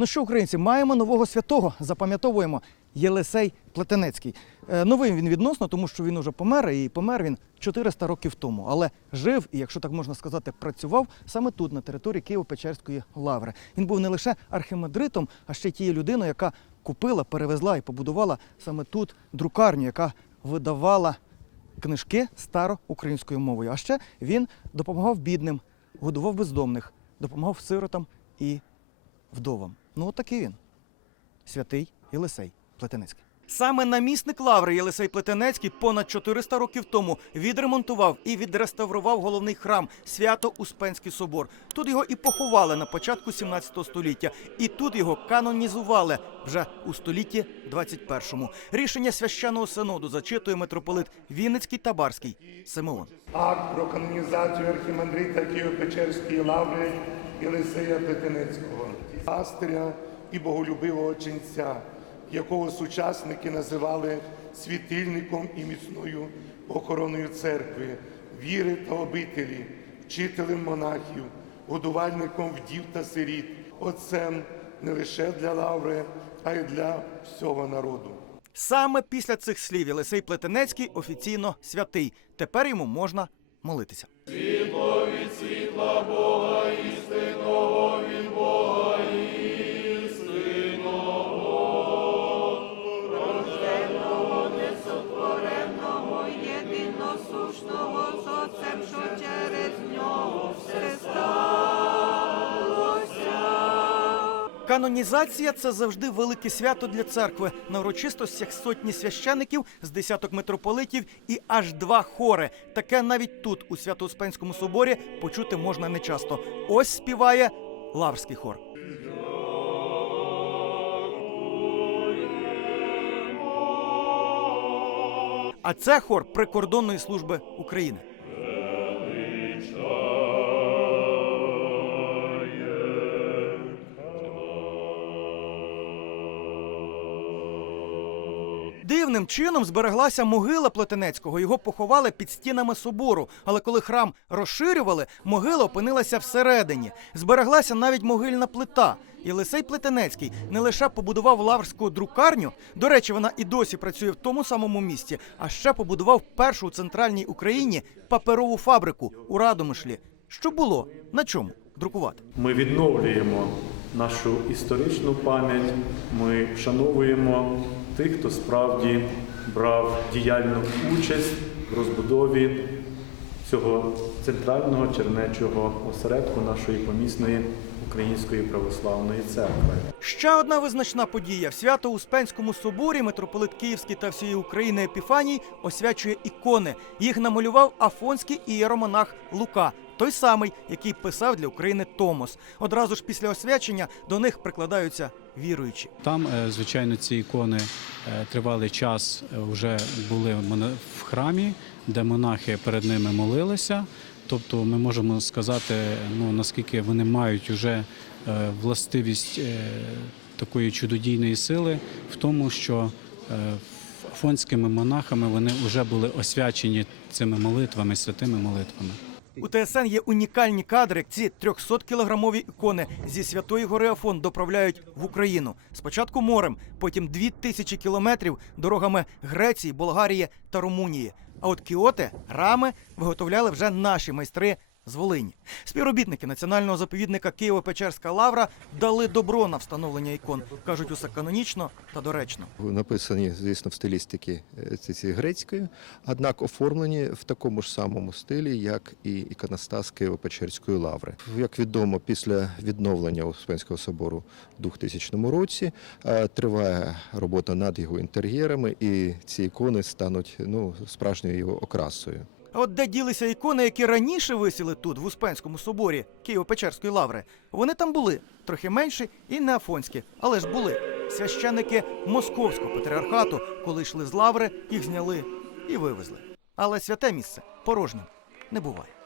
Ну що, українці, маємо нового святого. Запам'ятовуємо Єлисей Плетенецький. Е, Новий він відносно, тому що він уже помер, і помер він 400 років тому. Але жив і, якщо так можна сказати, працював саме тут, на території Києво-Печерської лаври. Він був не лише архимандритом, а ще й тією людиною, яка купила, перевезла і побудувала саме тут друкарню, яка видавала книжки староукраїнською мовою. А ще він допомагав бідним, годував бездомних, допомагав сиротам і вдовам. Ну, от такий він. Святий Єлисей Плетенецький. Саме намісник лаври Єлисей Плетенецький понад 400 років тому відремонтував і відреставрував головний храм Свято-Успенський собор. Тут його і поховали на початку 17 століття, і тут його канонізували вже у столітті 21-му. Рішення священного синоду зачитує митрополит Вінницький та Барський Симеон. Акт про канонізацію архімандрита Києво-Печерської лаври Єлисея Плетенецького, пастиря і боголюбивого ченця, якого сучасники називали світильником і міцною охороною церкви, віри та обителі, вчителем монахів, годувальником вдів та сиріт, отцем не лише для лаври, а й для всього народу. Саме після цих слів Єлисей Плетенецький офіційно святий. Тепер йому можна молитися. єдиносушного Канонізація це завжди велике свято для церкви. На урочистостях сотні священиків з десяток митрополитів і аж два хори. Таке навіть тут, у Свято-Успенському соборі, почути можна нечасто. Ось співає Лаврський хор. А це хор прикордонної служби України. Дивним чином збереглася могила Плетенецького. Його поховали під стінами собору. Але коли храм розширювали, могила опинилася всередині. Збереглася навіть могильна плита. Єлисей Плетенецький не лише побудував лаврську друкарню. До речі, вона і досі працює в тому самому місті, а ще побудував першу у центральній Україні паперову фабрику у Радомишлі. Що було? На чому друкувати? Ми відновлюємо нашу історичну пам'ять, ми вшановуємо тих, хто справді брав діяльну участь в розбудові цього центрального чернечого осередку нашої помісної української православної церкви. Ще одна визначна подія в Свято-Успенському соборі митрополит Київський та всієї України Епіфаній освячує ікони. Їх намалював афонський ієромонах Лука, той самий, який писав для України Томос. Одразу ж після освячення до них прикладаються віруючі. Там, е, звичайно, ці ікони е, тривалий час е, вже були в храмі, де монахи перед ними молилися. Тобто ми можемо сказати, ну наскільки вони мають вже е, властивість такої чудодійної сили в тому, що афонськими монахами вони вже були освячені цими молитвами, святими молитвами. У ТСН є унікальні кадри, ці 300-кілограмові ікони зі Святої Гори Афон доправляють в Україну. Спочатку морем, потім 2000 кілометрів дорогами Греції, Болгарії та Румунії. А от кіоти, рами виготовляли вже наші майстри з Волині. Співробітники національного заповідника Києво-Печерська лавра дали добро на встановлення ікон. кажуть, усе канонічно та доречно. Написані, звісно, в стилістиці е, грецької, однак оформлені в такому ж самому стилі, як і іконостас Києво-Печерської лаври. Як відомо, після відновлення Успенського собору в 2000 році е, триває робота над його інтер'єрами, і ці ікони стануть ну, справжньою його окрасою. А от де ділися ікони, які раніше висіли тут, в Успенському соборі Києво-Печерської лаври, вони там були трохи менші і не афонські, але ж були. Священники московського патріархату, коли йшли з лаври, їх зняли і вивезли. Але святе місце порожнім не буває.